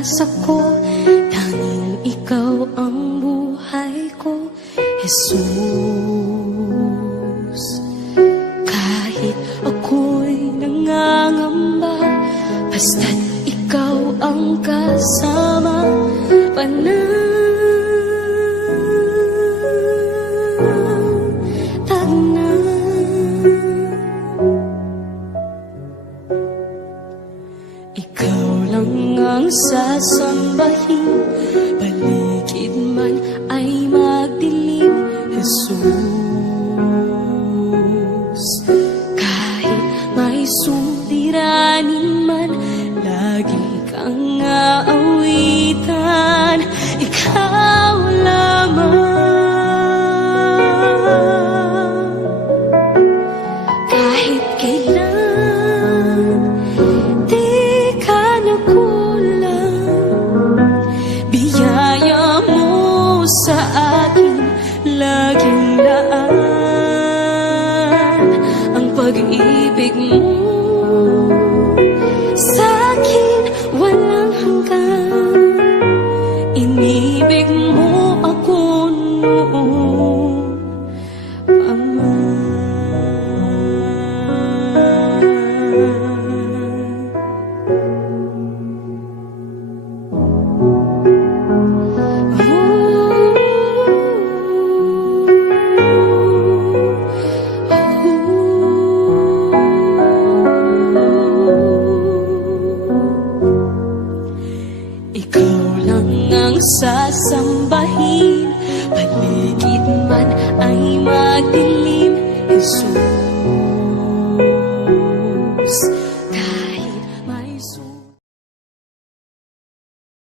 pag-asa ko, tanging ikaw ang buhay ko, Jesus. Kahit ako'y nangangamba, basta't ikaw ang kasama, panatag na. Ikaw lang ang sasambahin, paligid man ay magdilim, Jesus. Kahit may suliranin man, lagi kang aawitan, ikaw lamang. Kahit kailan di ka nakulang, biyaya mo sa akin laging laan. Ang pag-ibig mo sa'kin walang hanggan, inibig mo ako noon pa man. Ikaw lang ang sasambahin, paligid man ay magdilim, Jesus.